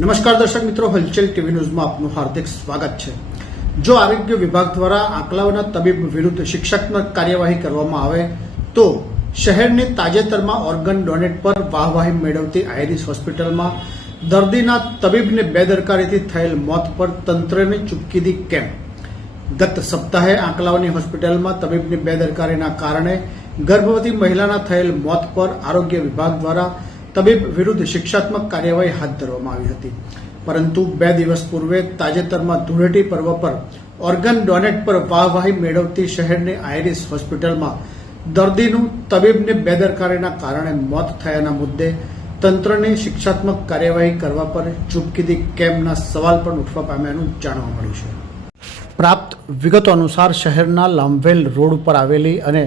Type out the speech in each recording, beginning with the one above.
નમસ્કાર દર્શક મિત્રો, હલચલ ટીવી ન્યૂઝમાં આપનું હાર્દિક સ્વાગત છે। જો આરોગ્ય વિભાગ દ્વારા આંકલાઓના તબીબ વિરુદ્ધ શિક્ષાત્મક કાર્યવાહી કરવામાં આવે તો શહેરની તાજેતરમાં ઓર્ગન ડોનેટ પર વાહવાહી મેળવતી આઈરિસ હોસ્પિટલમાં દર્દીના તબીબને બેદરકારીથી થયેલ મોત પર તંત્રની ચૂપકીદી કેમ? ગત સપ્તાહે આંકલાઓની હોસ્પિટલમાં તબીબની બેદરકારીના કારણે ગર્ભવતી મહિલાના થયેલ મોત પર આરોગ્ય વિભાગ દ્વારા તબીબ વિરુદ્ધ શિક્ષાત્મક કાર્યવાહી હાથ ધરવામાં આવી હતી, પરંતુ 2 દિવસ પૂર્વે તાજેતરમાં ધૂળેટી પર્વ પર ઓર્ગન ડોનેટ પર વાહવાહી મેળવતી શહેરની આઈરિસ હોસ્પિટલમાં દર્દીનું તબીબને બેદરકારીના કારણે મોત થયાના મુદ્દે તંત્રની શિક્ષાત્મક કાર્યવાહી કરવા પર ચૂપકીદી કેમના સવાલ પણ ઉઠવા પામ્યાનું જાણવા મળ્યું છે। પ્રાપ્ત વિગતો અનુસાર શહેરના લાંભવેલ રોડ ઉપર આવેલી અને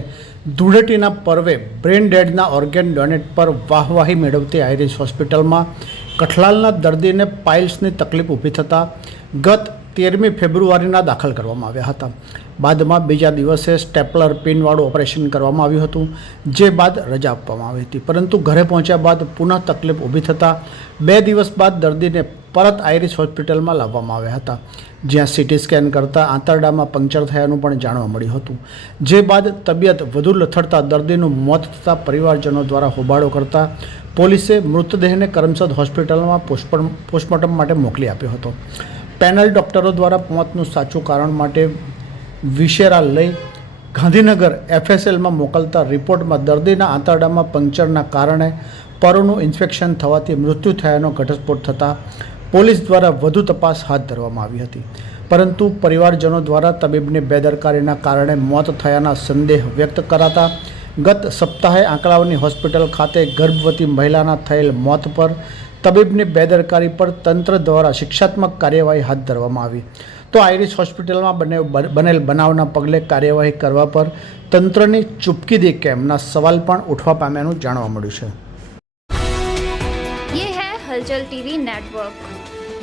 ધૂળેટીના પર્વે બ્રેન ડેડના ઓર્ગન ડોનેટ પર વાહવાહી મેળવતી આઈરિસ હોસ્પિટલમાં કઠલાલના દર્દીને પાઇલ્સની તકલીફ ઊભી થતાં ગત 13મી ફેબ્રુઆરીના દાખલ કરવામાં આવ્યા હતા। બાદમાં બીજા દિવસે સ્ટેપલર પિનવાળું ઓપરેશન કરવામાં આવ્યું હતું, જે બાદ રજા આપવામાં આવી હતી, પરંતુ ઘરે પહોંચ્યા બાદ પુનઃ તકલીફ ઊભી થતાં 2 દિવસ બાદ દર્દીને પરત આઈરિસ હોસ્પિટલમાં લાવવામાં આવ્યા હતા, જ્યાં સીટી સ્કેન કરતાં આંતરડામાં પંક્ચર થયાનું પણ જાણવા મળ્યું હતું, જે બાદ તબિયત વધુ લથડતા દર્દીનું મોત થતાં પરિવારજનો દ્વારા હોબાળો કરતા પોલીસે મૃતદેહને કરમસદ હોસ્પિટલમાં પોસ્ટમોર્ટમ માટે મોકલી આપ્યો હતો। પેનલ ડોક્ટરો દ્વારા મોતનું સાચું કારણ માટે વિશેરા લઈ ગાંધીનગર FSLમાં મોકલતા રિપોર્ટમાં દર્દીના આંતરડામાં પંક્ચરના કારણે પરોનું ઇન્ફેક્શન થવાથી મૃત્યુ થયાનો ઘટસ્ફોટ થતાં પોલીસ દ્વારા વધુ તપાસ હાથ ધરવામાં આવી હતી, પરંતુ પરિવારજનો દ્વારા તબીબની બેદરકારીના કારણે મોત થયાના સંદેહ વ્યક્ત કરાતા ગત સપ્તાહે આંકલાઓની હોસ્પિટલ ખાતે ગર્ભવતી મહિલાના થયેલ મોત પર તબીબની બેદરકારી પર તંત્ર દ્વારા શિક્ષાત્મક કાર્યવાહી હાથ ધરવામાં આવી, તો આઈરિસ હોસ્પિટલમાં બનેલ બનાવના પગલે કાર્યવાહી કરવા પર તંત્રની ચૂપકીદી કેમના સવાલ પણ ઉઠવા પામ્યાનું જાણવા મળ્યું છે। ये है हलचल टीवी नेटवर्क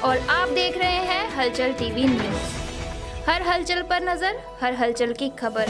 और आप देख रहे हैं हलचल टीवी न्यूज। हर हलचल पर नजर, हर हलचल की खबर।